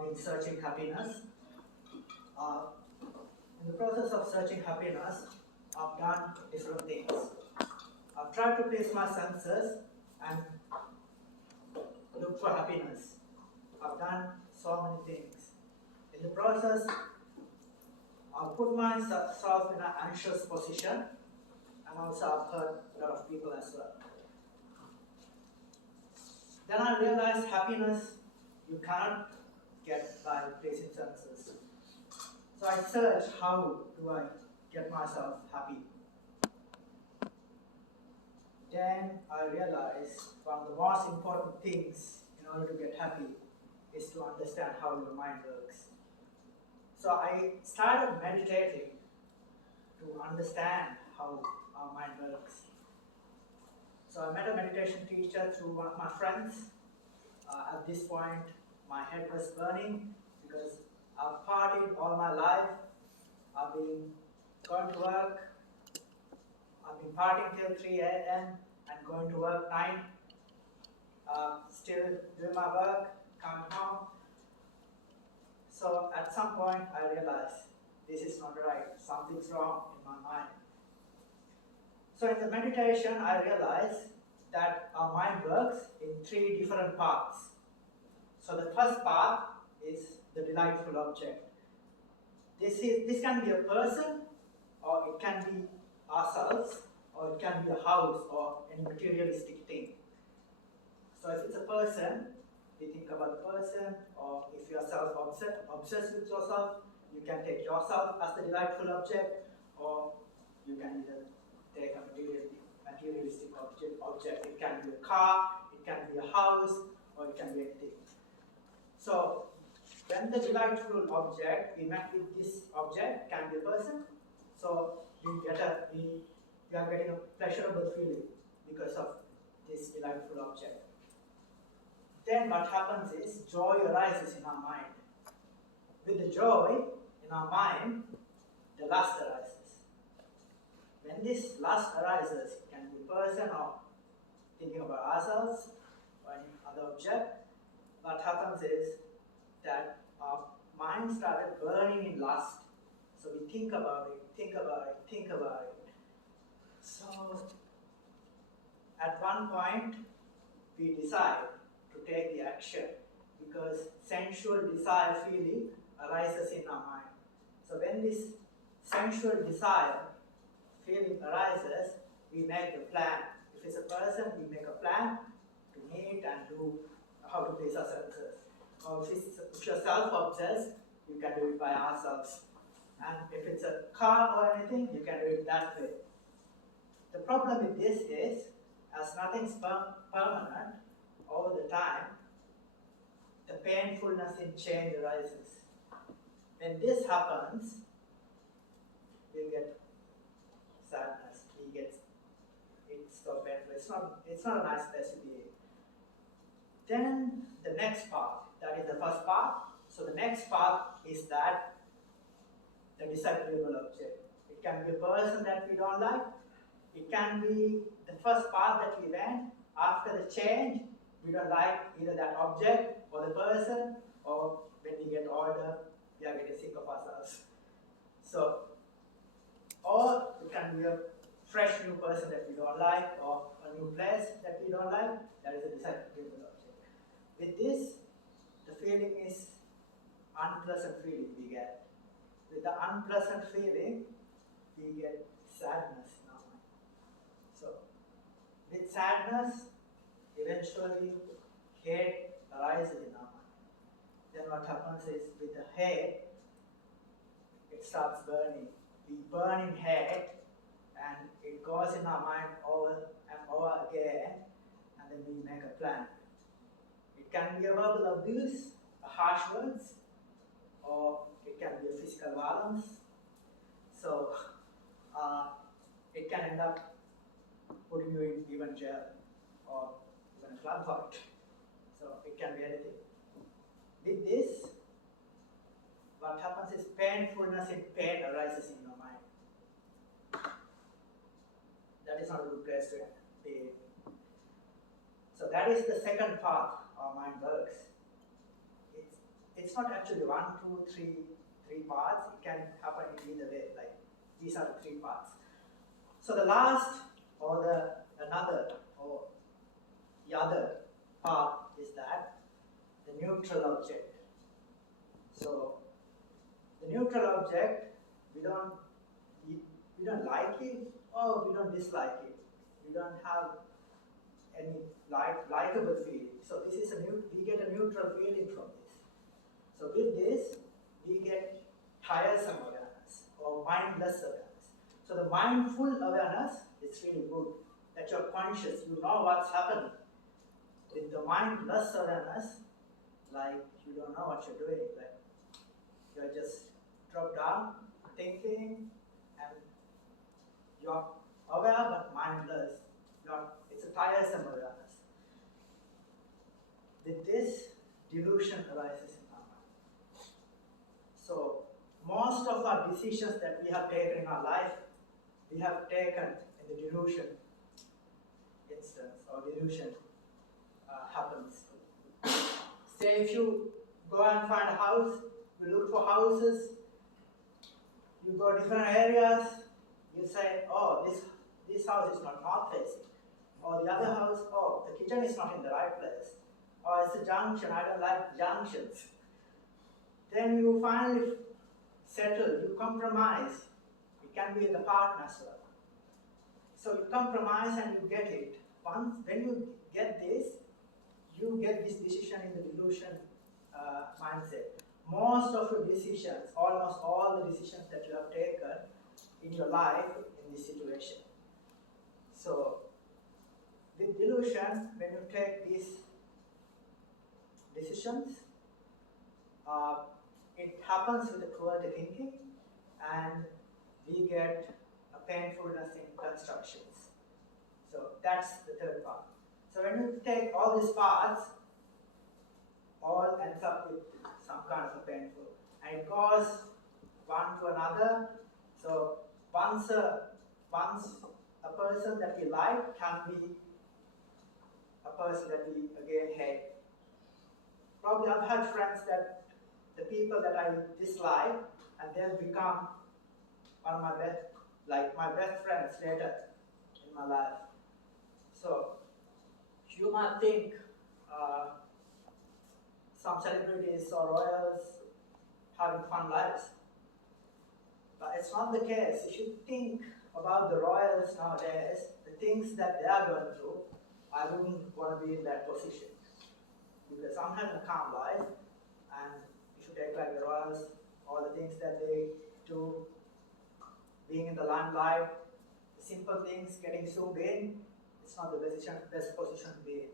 I've been searching happiness. Uh, in the process of searching happiness, I've done different things. I've tried to place my senses and look for happiness. I've done so many things. In the process, I've put myself in an anxious position, and also I've hurt a lot of people as well. Then I realized happiness you cannot get by placing senses. So I searched, how do I get myself happy? Then I realized one of the most important things in order to get happy is to understand how your mind works. So I started meditating to understand how our mind works. So I met a meditation teacher through one of my friends. At this point, my head was burning because I've partied all my life. I've been going to work. I've been partying till 3 a.m. and going to work 9. Still doing my work, coming home. So at some point I realized this is not right. Something's wrong in my mind. So in the meditation I realized that our mind works in 3 different parts. So the first part is the delightful object. This can be a person, or it can be ourselves, or it can be a house or any materialistic thing. So if it's a person, we think about the person, or if you are self-obsessed with yourself, you can take yourself as the delightful object, or you can either take a materialistic object. It can be a car, it can be a house, or it can be anything. So when the delightful object, we met with this object, can be a person, so we are getting a pleasurable feeling because of this delightful object. Then what happens is joy arises in our mind. With the joy in our mind, the lust arises. When this lust arises, it can be a person or thinking about ourselves or any other object. What happens is that our mind started burning in lust. So we think about it, think about it, think about it. So at one point, we decide to take the action because sensual desire feeling arises in our mind. So when this sensual desire feeling arises, we make a plan. If it's a person, we make a plan to meet and do how to place our senses. Or if you're self-obsessed, you can do it by ourselves. And if it's a car or anything, you can do it that way. The problem with this is, as nothing's permanent, over the time, the painfulness in change arises. When this happens, we get sadness. It's so painful. It's not a nice place to be in. Then the next part, that is the first part. So the next part is that the disagreeable object. It can be a person that we don't like. It can be the first part that we went. After the change, we don't like either that object or the person, or when we get older, we are getting sick of ourselves. So, or it can be a fresh new person that we don't like, or a new place that we don't like. That is a disagreeable object. With this, the feeling is unpleasant feeling we get. With the unpleasant feeling, we get sadness in our mind. So, with sadness, eventually hate arises in our mind. Then what happens is, with the hate, it starts burning. We burn in hate, and it goes in our mind over and over again, and then we make a plan. It can be a verbal abuse, a harsh words, or it can be a physical violence. So it can end up putting you in even jail or even a club fight. So it can be anything. With this, what happens is painfulness and pain arises in your mind. That is not a good place to be. So that is the second part our mind works. it's not actually one, two, three parts. It can happen in either way. Like these are the three parts. So the last or the other part is that the neutral object. So the neutral object, we don't like it or we don't dislike it. We don't have any likable feeling. So this is we get a neutral feeling from this. So with this, we get tiresome awareness or mindless awareness. So the mindful awareness is really good. That you're conscious, you know what's happening. With the mindless awareness, like you don't know what you're doing. Like you're just dropped down, thinking, and you're aware but mindless. It's a tiresome awareness. With this, delusion arises in our mind. So most of our decisions that we have taken in our life, we have taken in the delusion instance, or delusion happens. Say if you go and find a house, you look for houses, you go different areas, you say, oh, this house is not north facing. Or the other house, oh, the kitchen is not in the right place. Or it's a junction, I don't like junctions. Then you finally settle, you compromise. It can be with the partner as well. So you compromise and you get it. When you get this, you get this decision in the delusion mindset. Most of your decisions, almost all the decisions that you have taken in your life in this situation. So with delusion, when you take these decisions, it happens with the cruelty thinking, and we get a painfulness in constructions. So that's the third part. So when you take all these parts, all ends up with some kind of a painful, and it goes one to another. So once a person that we like can be a person that we again hate. Probably I've had friends that the people that I dislike, and they've become one of my best friends later in my life. So you might think some celebrities or royals having fun lives, but it's not the case. If you think about the royals nowadays, the things that they are going through, I wouldn't want to be in that position. Because I'm having a calm life, and you should take like the royals, all the things that they do, being in the limelight, the simple things, getting zoomed in, it's not the best position to be in.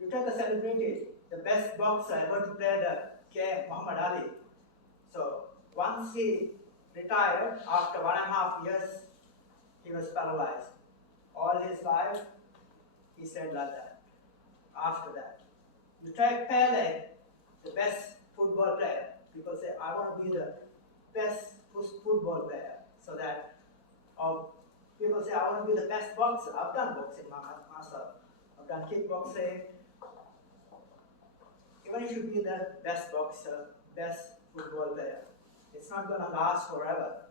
You take a celebrity, the best boxer ever to play the game, Muhammad Ali. So once he retired, after 1.5 years, he was paralyzed. All his life, he stayed like that. After that, you take Pele, the best football player. People say, I want to be the best football player. So that, or people say, I want to be the best boxer. I've done boxing myself. I've done kickboxing. Even if you be the best boxer, best football player, it's not going to last forever.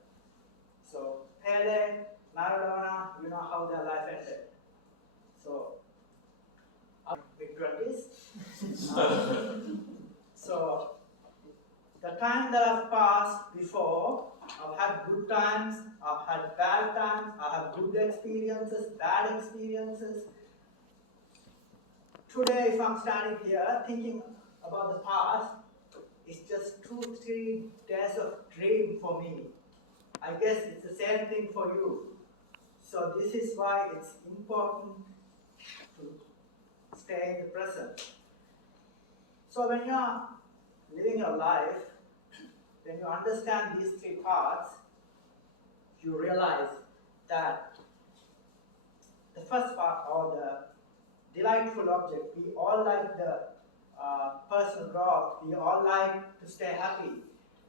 So Pele, Maradona, you know how their life ended. So mid-20s. So the time that I've passed before, I've had good times, I've had bad times, I have good experiences, bad experiences. Today, if I'm standing here thinking about the past, it's just 2-3 days of dream for me. I guess it's the same thing for you. So this is why it's important to stay in the present. So when you are living your life, when you understand these three parts, you realize that the first part, or the delightful object, we all like the personal growth, we all like to stay happy.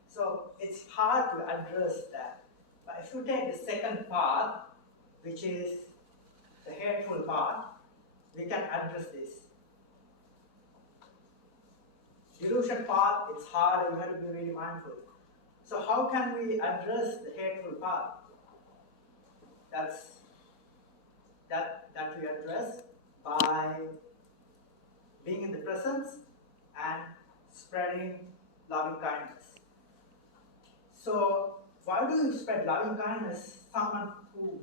So it's hard to address that. But if you take the second part, which is the hateful part, we can address this. delusion path, it's hard and you have to be really mindful. So how can we address the hateful path? That we address by being in the presence and spreading loving kindness. So why do you spread loving kindness someone who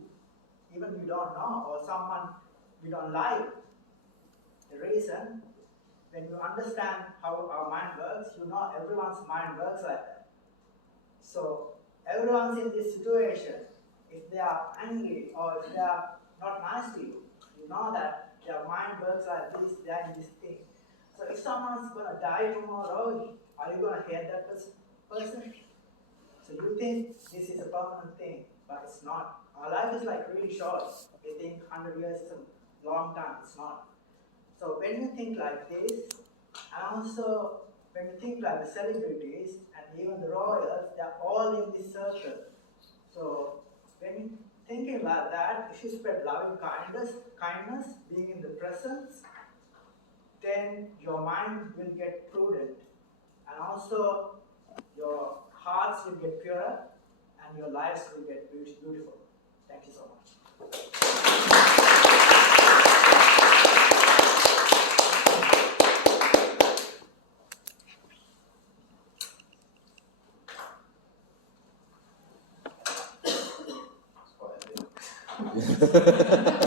even you don't know or someone you don't like? The reason, when you understand how our mind works, you know everyone's mind works like that. So everyone's in this situation. If they are angry or if they are not nice to you, you know that their mind works like this, they are in this thing. So if someone's gonna die tomorrow, are you gonna hate that person? So you think this is a permanent thing, but it's not. Our life is like really short. We think 100 years is a long time. It's not. So when you think like this, and also when you think like the celebrities and even the royals, they're all in this circle. So when you thinking like that, if you spread loving kindness, being in the presence, then your mind will get prudent, and also your hearts will get purer, and your lives will get beautiful. Thank you so much. It's quite a bit.